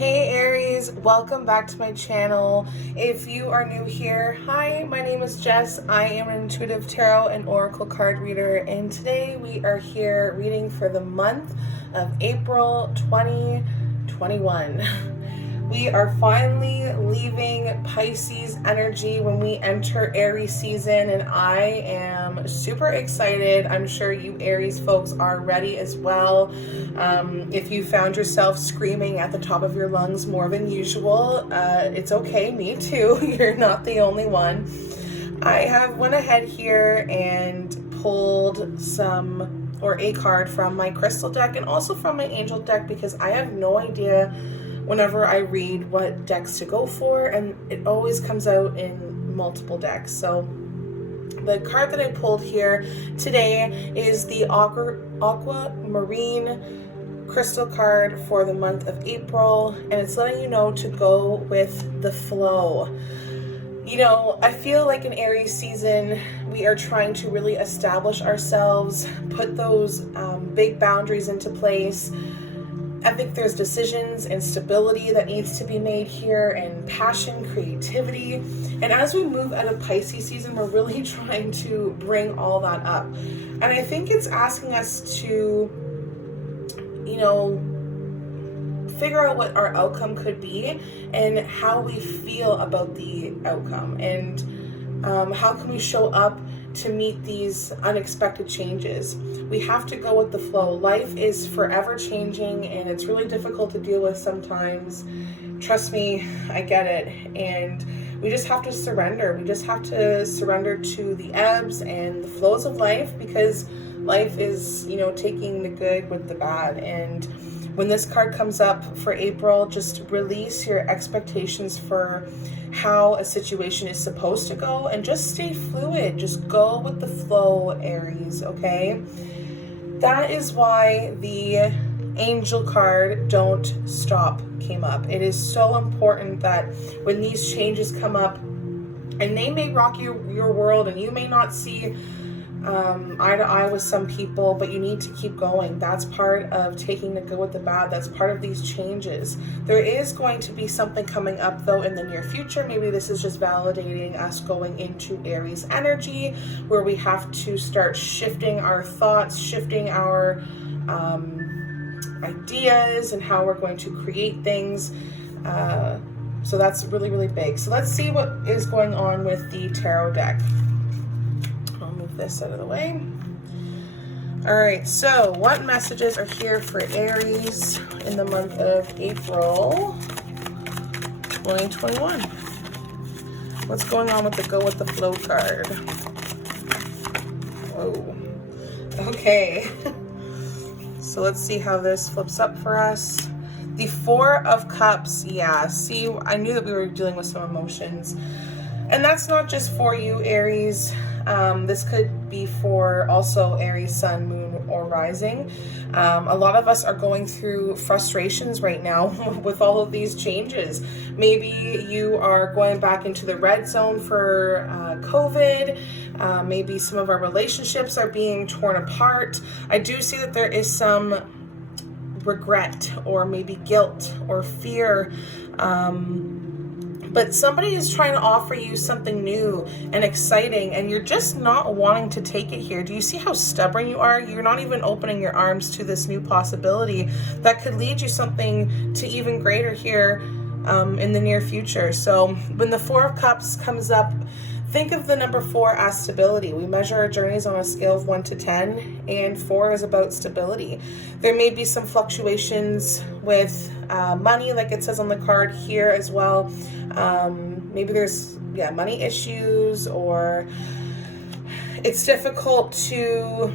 Hey Aries, welcome back to my channel. If you are new here, hi, my name is Jess. I am an intuitive tarot and oracle card reader, and today we are here reading for the month of April 2021. We are finally leaving Pisces energy when we enter Aries season, and I am super excited. I'm sure you Aries folks are ready as well. If you found yourself screaming at the top of your lungs more than usual, it's okay, me too. You're not the only one. I have went ahead here and pulled a card from my crystal deck and also from my angel deck, because I have no idea whenever I read what decks to go for, and it always comes out in multiple decks. So the card that I pulled here today is the aquamarine crystal card for the month of April, and it's letting you know to go with the flow. You know, I feel like in Aries season, we are trying to really establish ourselves, put those big boundaries into place. I think there's decisions and stability that needs to be made here, and passion, creativity. And as we move out of Pisces season, we're really trying to bring all that up. And I think it's asking us to, figure out what our outcome could be and how we feel about the outcome, and how can we show up to meet these unexpected changes. We have to go with the flow. Life is forever changing, and it's really difficult to deal with sometimes. Trust me, I get it. And we just have to surrender. We just have to surrender to the ebbs and the flows of life, because life is, taking the good with the bad. And when this card comes up for April, just release your expectations for how a situation is supposed to go, and just stay fluid. Just go with the flow, Aries, okay? That is why the angel card, Don't Stop, came up. It is so important that when these changes come up, and they may rock your world, and you may not see eye to eye with some people, but you need to keep going. That's part of taking the good with the bad. That's part of these changes. There is going to be something coming up though in the near future. Maybe this is just validating us going into Aries energy, where we have to start shifting our thoughts, shifting our ideas, and how we're going to create things. So that's really, really big. So let's see what is going on with the tarot deck. This out of the way. All right, so what messages are here for Aries in the month of April 2021? What's going on with the Go with the Flow card? Whoa. Okay. So let's see how this flips up for us. The Four of Cups. Yeah, see, I knew that we were dealing with some emotions. And that's not just for you, Aries. This could be for also Aries, Sun, Moon, or Rising. A lot of us are going through frustrations right now with all of these changes. Maybe you are going back into the red zone for COVID. Maybe some of our relationships are being torn apart. I do see that there is some regret, or maybe guilt or fear. But somebody is trying to offer you something new and exciting, and you're just not wanting to take it here. Do you see how stubborn you are? You're not even opening your arms to this new possibility that could lead you something to even greater here in the near future. So when the Four of Cups comes up, think of the number 4 as stability. We measure our journeys on a scale of 1 to 10, and 4 is about stability. There may be some fluctuations with money, like it says on the card here as well. Maybe there's money issues, or it's difficult to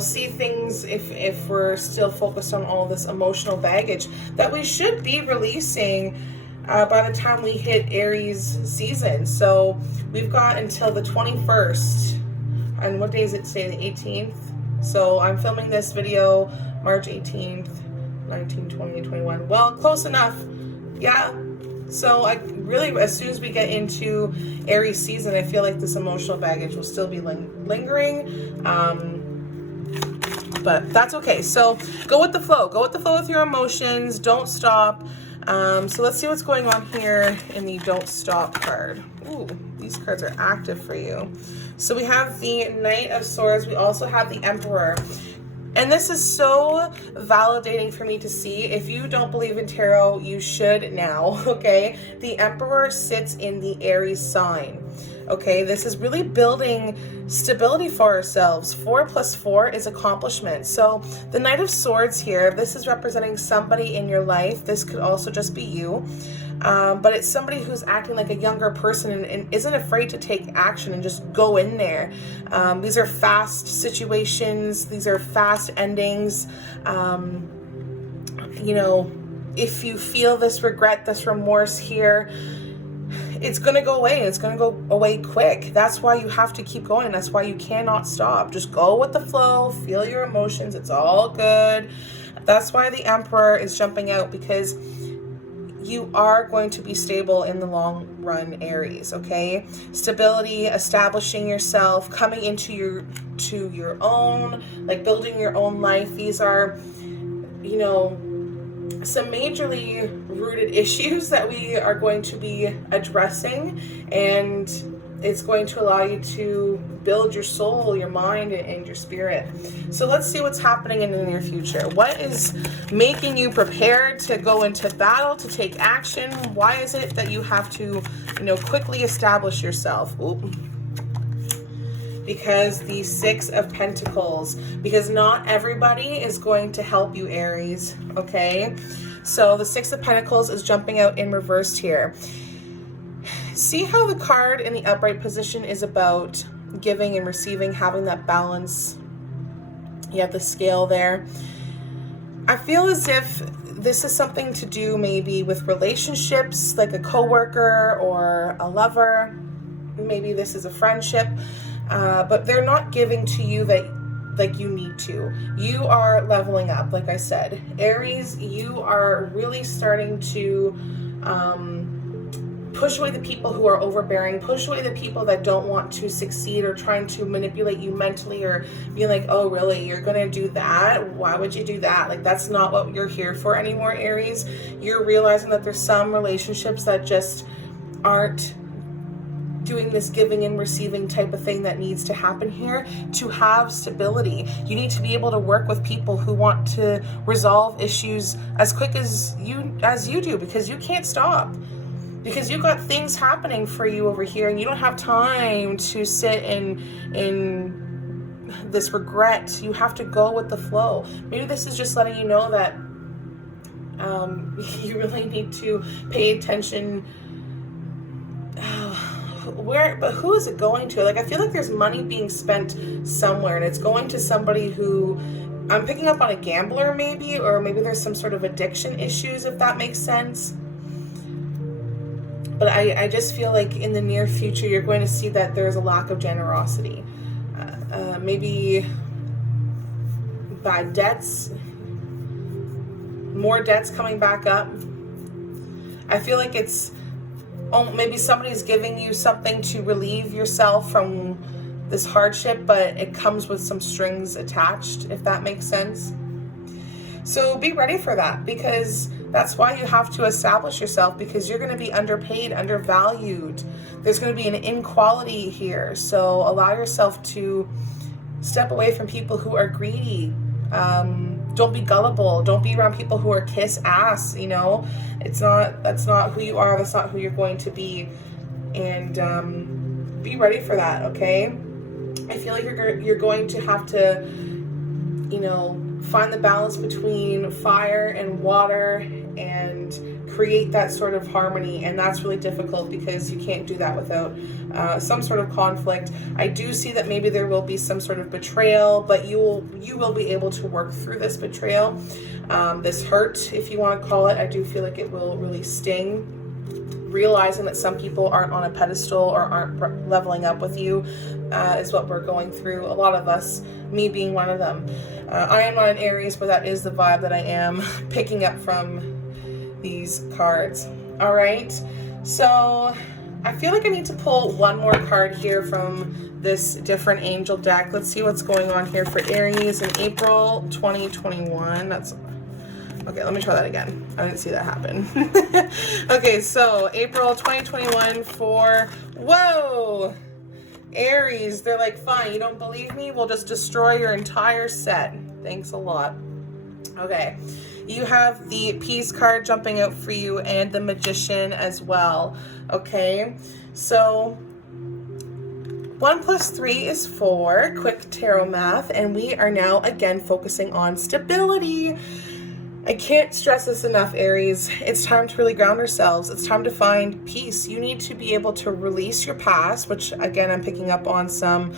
see things if we're still focused on all this emotional baggage that we should be releasing by the time we hit Aries season. So we've got until the 21st. And what day is it today? The 18th. So I'm filming this video March 18th, 19, 20, 21. Well, close enough. Yeah. So I really, as soon as we get into Aries season, I feel like this emotional baggage will still be lingering. but that's okay. So go with the flow. Go with the flow with your emotions. Don't stop. So let's see what's going on here in the don't stop card. Ooh, these cards are active for you. So we have the Knight of Swords. We also have the Emperor. And this is so validating for me to see. If you don't believe in tarot, you should now, okay? The Emperor sits in the Aries sign, okay? This is really building stability for ourselves. 4 + 4 is accomplishment. So the Knight of Swords here, this is representing somebody in your life. This could also just be you. But it's somebody who's acting like a younger person and isn't afraid to take action and just go in there. These are fast situations. These are fast endings. You know, if you feel this regret, this remorse here, it's going to go away. It's going to go away quick. That's why you have to keep going. That's why you cannot stop. Just go with the flow. Feel your emotions. It's all good. That's why the Emperor is jumping out, because you are going to be stable in the long run, Aries, okay? Stability, establishing yourself, coming into your own, like building your own life. These are, you know, some majorly rooted issues that we are going to be addressing, and it's going to allow you to build your soul, your mind, and your spirit. So let's see what's happening in the near future. What is making you prepared to go into battle, to take action? Why is it that you have to, you know, quickly establish yourself? Ooh. Because the 6 of Pentacles, because not everybody is going to help you, Aries, okay? So the 6 of Pentacles is jumping out in reversed here. See how the card in the upright position is about giving and receiving, having that balance. You have the scale there. I feel as if this is something to do maybe with relationships, like a coworker or a lover. Maybe this is a friendship, but they're not giving to you that like you need to. You are leveling up, like I said. Aries, you are really starting to push away the people who are overbearing, push away the people that don't want to succeed or trying to manipulate you mentally or be like, oh, really, you're going to do that? Why would you do that? Like, that's not what you're here for anymore, Aries. You're realizing that there's some relationships that just aren't doing this giving and receiving type of thing that needs to happen here. To have stability, you need to be able to work with people who want to resolve issues as quick as you do, because you can't stop. Because you've got things happening for you over here, and you don't have time to sit in this regret. You have to go with the flow. Maybe this is just letting you know that you really need to pay attention. But who is it going to? Like, I feel like there's money being spent somewhere, and it's going to somebody who, I'm picking up on a gambler maybe, or maybe there's some sort of addiction issues, if that makes sense. But I just feel like in the near future, you're going to see that there's a lack of generosity. Maybe bad debts, more debts coming back up. I feel like it's, maybe somebody's giving you something to relieve yourself from this hardship, but it comes with some strings attached, if that makes sense. So be ready for that, because that's why you have to establish yourself, because you're going to be underpaid, undervalued. There's going to be an inequality here. So allow yourself to step away from people who are greedy. Don't be gullible. Don't be around people who are kiss ass, you know. That's not who you are. That's not who you're going to be. And be ready for that, okay? I feel like you're going to have to, you know, find the balance between fire and water and create that sort of harmony, and that's really difficult because you can't do that without some sort of conflict. I do see that maybe there will be some sort of betrayal, but you will be able to work through this betrayal, this hurt, if you want to call it. I do feel like it will really sting. Realizing that some people aren't on a pedestal or aren't leveling up with you is what we're going through. A lot of us, me being one of them. I am not an Aries, but that is the vibe that I am picking up from these cards. All right, so I feel like I need to pull one more card here from this different angel deck. Let's see what's going on here for Aries in April 2021. Okay, let me try that again. I didn't see that happen. Okay, so April 2021 for, whoa, Aries. They're like, fine, you don't believe me? We'll just destroy your entire set. Thanks a lot. Okay, you have the Peace card jumping out for you and the Magician as well. Okay, so 1 + 3 is 4, quick tarot math, and we are now again focusing on stability. I can't stress this enough, Aries. It's time to really ground ourselves. It's time to find peace. You need to be able to release your past, which again, I'm picking up on some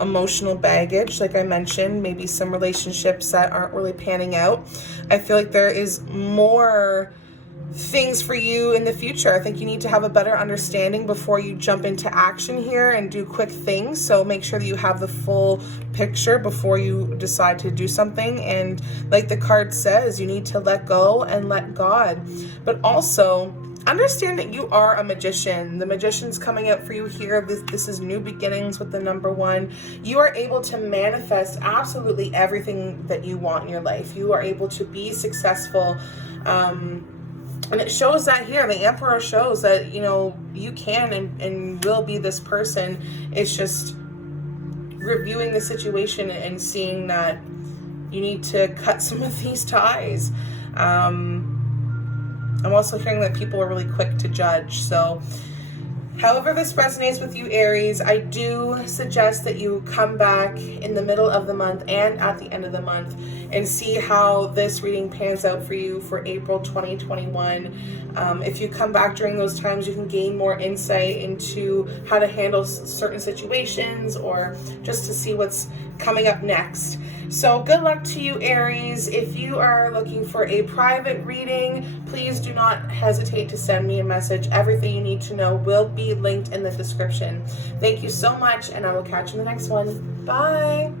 emotional baggage, like I mentioned, maybe some relationships that aren't really panning out. I feel like there is more things for you in the future. I think you need to have a better understanding before you jump into action here and do quick things. So make sure that you have the full picture before you decide to do something. And like the card says, you need to let go and let God. But also understand that you are a magician. The Magician's coming out for you here. This is new beginnings with the number 1. You are able to manifest absolutely everything that you want in your life. You are able to be successful. And it shows that here. The Emperor shows that, you know, you can and will be this person. It's just reviewing the situation and seeing that you need to cut some of these ties. I'm also hearing that people are really quick to judge. So however this resonates with you, Aries, I do suggest that you come back in the middle of the month and at the end of the month and see how this reading pans out for you for April 2021. If you come back during those times, you can gain more insight into how to handle certain situations or just to see what's coming up next. So good luck to you, Aries. If you are looking for a private reading, please do not hesitate to send me a message. Everything you need to know will be linked in the description. Thank you so much, and I will catch you in the next one. Bye.